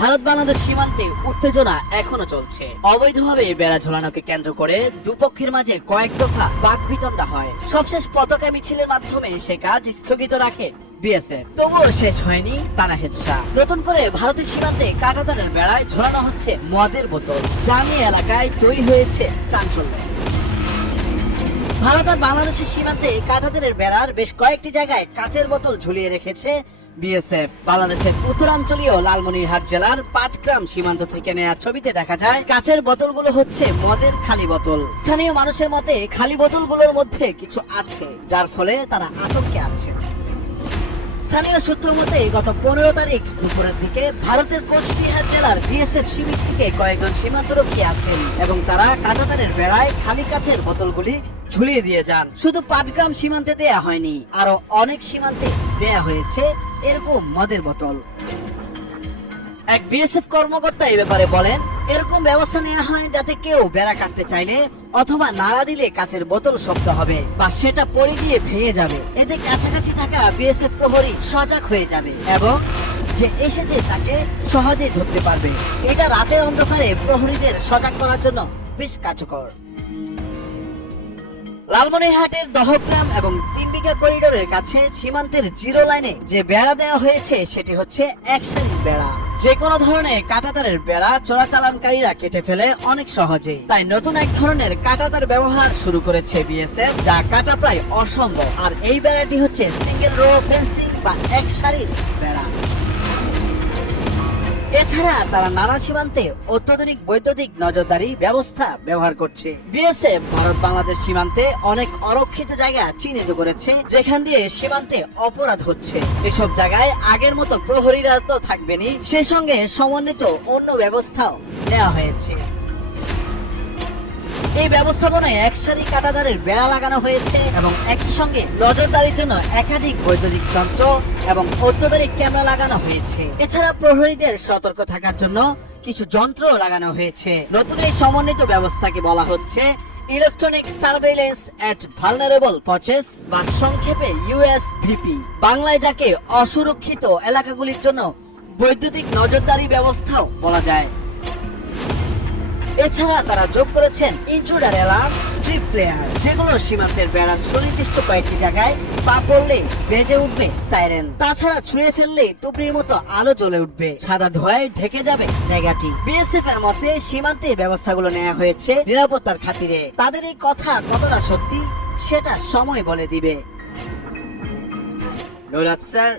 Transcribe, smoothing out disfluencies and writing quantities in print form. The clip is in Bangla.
ভারত বাংলাদেশ সীমান্তে উত্তেজনা এখনো চলছে। অবৈধভাবে বেড়া ঝোলানোকে কেন্দ্র করে দুপক্ষের মাঝে কয়েক দফা বাকবিতণ্ডা হয়। সবশেষ পতাকা মিছিলের মাধ্যমে সে কাজ স্থগিত রাখে বিএসএফ। তবুও শেষ হয়নি টানা হেঁচড়া। নতুন করে ভারতের সীমান্তে কাঁটাতারের বেড়ায় ঝোলানো হচ্ছে মদের বোতল, যা নিয়ে এলাকায় তৈরি হয়েছে চাঞ্চল্য। ভারত আর বাংলাদেশের সীমান্তে কাঁটাতারের বেড়ার বেশ কয়েকটি জায়গায় কাচের বোতল ঝুলিয়ে রেখেছে বিএসএফ। বাংলাদেশের উত্তরাঞ্চলীয় লালমনিরহাট জেলার পাটগ্রাম সীমান্ত থেকে নেওয়া ছবিতে দেখা যায় কাচের বোতলগুলো হচ্ছে মদের খালি বোতল। স্থানীয় মানুষের মতে খালি বোতলগুলোর মধ্যে কিছু আছে, যার ফলে তারা আতঙ্কে আছে। স্থানীয় সূত্র মতে গত 15 তারিখ দুপুরের দিকে ভারতের কোচবিহার জেলার বিএসএফ শিবির থেকে কয়েকজন সীমান্তরক্ষী আছেন এবং তারা কাঁটাতারের বেড়ায় খালি কাচের বোতলগুলি ঝুলিয়ে দিয়ে যান। শুধু পাটগ্রাম সীমান্তে দেয়া হয়নি, আরো অনেক সীমান্তে দেয়া হয়েছে এরকম মদের বোতল। এক বিএসএফ কর্মকর্তা এই ব্যাপারে বলেন, এরকম ব্যবস্থা নেওয়া হয় যাতে কেউ বেড়া কাটতে চাইলে অথবা নাড়া দিলে কাচের বোতল শব্দ হবে বা সেটা পড়ে গিয়ে ভেঙে যাবে। এতে কাছাকাছি থাকা বিএসএফ প্রহরী সজাগ হয়ে যাবে এবং যে এসেছে তাকে সহজেই ধরতে পারবে। এটা রাতের অন্ধকারে প্রহরীদের সজাগ করার জন্য বেশ কার্যকর। লালমনিরহাটের দহগ্রাম এবং 3 বিঘা করিডোরের কাছে সীমান্তের জিরো লাইনে যে বেড়া দেওয়া হয়েছে সেটি হচ্ছে এক সারির বেড়া। যে কোনো ধরনের কাঁটাতারের বেড়া চোরাচালানকারীরা কেটে ফেলে অনেক সহজেই। তাই নতুন এক ধরনের কাঁটাতার ব্যবহার শুরু করেছে বিএসএফ, যা কাটা প্রায় অসম্ভব। আর এই বেড়াটি হচ্ছে সিঙ্গেল রো ফেন্সিং বা এক সারির বেড়া। এছাড়া তারা নানা সীমান্তে অত্যাধুনিক বৈদ্যুতিক নজরদারি ব্যবস্থা ব্যবহার করছে। বিএসএফ ভারত বাংলাদেশ সীমান্তে অনেক অরক্ষিত জায়গা চিহ্নিত করেছে যেখান দিয়ে সীমান্তে অপরাধ হচ্ছে। এসব জায়গায় আগের মতো প্রহরীরা তো থাকবেনই, সেই সঙ্গে সমন্বিত অন্য ব্যবস্থাও নেওয়া হয়েছে। এই ব্যবস্থাপনায় এক সারি কাঁটাতারের বেড়া লাগানো হয়েছে এবং একই সঙ্গে নজরদারির জন্য একাধিক বৈদ্যুতিক যন্ত্র এবং অত্যাধুনিক ক্যামেরা লাগানো হয়েছে। এছাড়া প্রহরীদের সতর্ক থাকার জন্য কিছু যন্ত্র লাগানো হয়েছে। নতুন এই সমন্বিত ব্যবস্থাকে বলা হচ্ছে ইলেকট্রনিক সার্ভেইলেন্স এট ভালনারেবল পচেস বা সংক্ষেপে ইউএসভিপি, বাংলায় যাকে অসুরক্ষিত এলাকাগুলির জন্য বৈদ্যুতিক নজরদারি ব্যবস্থাও বলা যায়। এছাড়া তারা যোগ করেছেন ইন্ট্রুডার অ্যালার্ম, ট্রিপ প্লেয়ার, যেগুলো সীমান্তের বেড়ার সুনির্দিষ্ট কয়েকটি জায়গায় পা পড়লে বেজে উঠবে সাইরেন। তাছাড়া ছুঁয়ে ফেললেই তুবড়ির মতো আলো জ্বলে উঠবে, সাদা ধোঁয়ায় ঢেকে যাবে জায়গাটি। বিএসএফ এর মতে সীমান্তে ব্যবস্থাগুলো নেওয়া হয়েছে নিরাপত্তার খাতিরে। তাদের এই কথা কতটা সত্যি সেটা সময় বলে দিবে। নৌলাদ স্যার,